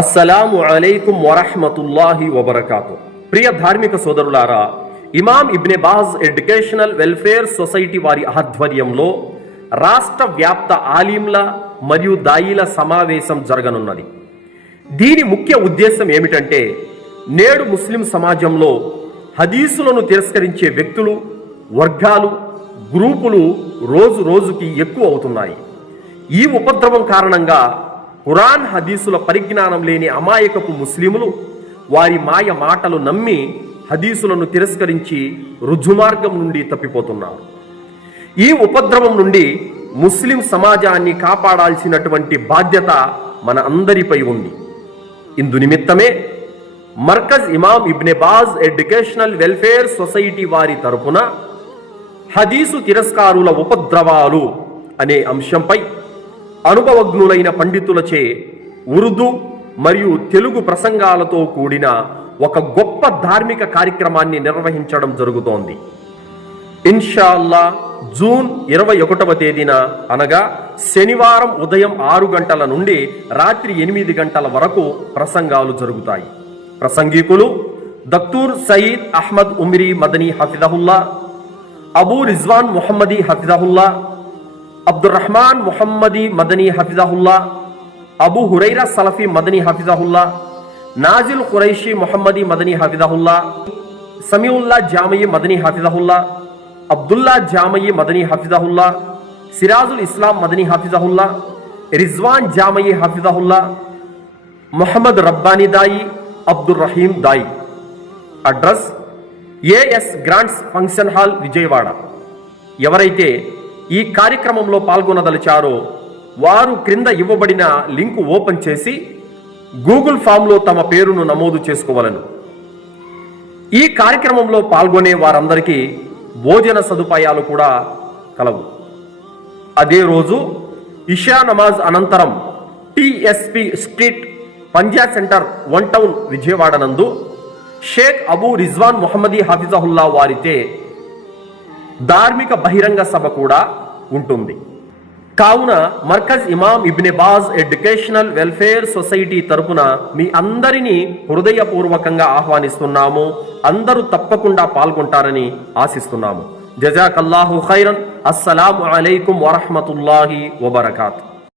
అస్సలాము అలైకుం వరహ్మతుల్లాహి వబరకాతు. ప్రియ ధార్మిక సోదరులారా, ఇమాం ఇబ్నే బాజ్ ఎడ్యుకేషనల్ వెల్ఫేర్ సొసైటీ వారి ఆధ్వర్యంలో రాష్ట్ర వ్యాప్త ఆలింల మరియు దాయిల సమావేశం జరగనున్నది. దీని ముఖ్య ఉద్దేశం ఏమిటంటే, నేడు ముస్లిం సమాజంలో హదీసులను తిరస్కరించే వ్యక్తులు, వర్గాలు, గ్రూపులు రోజు రోజుకి ఎక్కువ అవుతున్నాయి. ఈ ఉపద్రవం కారణంగా ఖురాన్ హదీసుల పరిజ్ఞానం లేని అమాయకపు ముస్లిములు వారి మాయ మాటలు నమ్మి హదీసులను తిరస్కరించి రుజుమార్గం నుండి తప్పిపోతున్నారు. ఈ ఉపద్రవం నుండి ముస్లిం సమాజాన్ని కాపాడాల్సినటువంటి బాధ్యత మన అందరిపై ఉంది. ఇందు నిమిత్తమే మర్కజ్ ఇమాం ఇబ్నే బాజ్ ఎడ్యుకేషనల్ వెల్ఫేర్ సొసైటీ వారి తరపున హదీసు తిరస్కారుల ఉపద్రవాలు అనే అంశంపై అనుభవజ్ఞులైన పండితులచే ఉర్దూ మరియు తెలుగు ప్రసంగాలతో కూడిన ఒక గొప్ప ధార్మిక కార్యక్రమాన్ని నిర్వహించడం జరుగుతోంది. ఇన్షాల్లా జూన్ 21వ తేదీన అనగా శనివారం ఉదయం 6 గంటల నుండి రాత్రి 8 గంటల వరకు ప్రసంగాలు జరుగుతాయి. ప్రసంగికులు దక్తూర్ సయీద్ అహ్మద్ ఉమ్రీ మదనీ హఫిజహుల్లా, అబూ రిజ్వాన్ ముహమ్మదీ హఫిజహుల్లా, అబ్దుర్రహ్మాన్ ముహమ్మదీ మదనీ హఫిజహుల్లా, అబూ హురైరా సలఫీ మదనీ హఫిజహుల్లా, నాజిల్ ఖురైషీ ముహమ్మదీ మదనీ హఫిజహుల్లా, సమీఉల్లా జామయి మదనీ హఫిజహుల్లా, అబ్దుల్లా జామయి మదనీ హఫిజహుల్లా, సిరాజుల్ ఇస్లాం మదనీ హఫిజహుల్లా, రిజ్వాన్ జామయి హఫిజహుల్లా, మొహమ్మద్ రబ్బానీ దాయి, అబ్దుర్ రహీం దాయి. Address AS grants function hall, Vijayawada. ఎవరైతే ఈ కార్యక్రమంలో పాల్గొనదలిచారో వారు క్రింద ఇవ్వబడిన లింకు ఓపెన్ చేసి గూగుల్ ఫామ్లో తమ పేరును నమోదు చేసుకోవాలను. ఈ కార్యక్రమంలో పాల్గొనే వారందరికీ భోజన సదుపాయాలు కూడా కలవు. అదే రోజు ఇషా నమాజ్ అనంతరం టిఎస్పి స్ట్రీట్, పంజా సెంటర్, 1 టౌన్, విజయవాడ నందు షేక్ అబూ రిజ్వాన్ ముహమ్మదీ హఫిజహుల్లా వారితే ధార్మిక బహిరంగ సభ కూడా ఉంటుంది. కావున మర్కజ్ ఇమాం ఇబ్నే బాజ్ ఎడ్యుకేషనల్ వెల్ఫేర్ సొసైటీ తరపున మీ అందరినీ హృదయపూర్వకంగా ఆహ్వానిస్తున్నాము. అందరూ తప్పకుండా పాల్గొంటారని ఆశిస్తున్నాము. జజాకల్లాహు ఖైరన్. అస్సలాము అలైకుం వరహ్మతుల్లాహి వబరకాతు.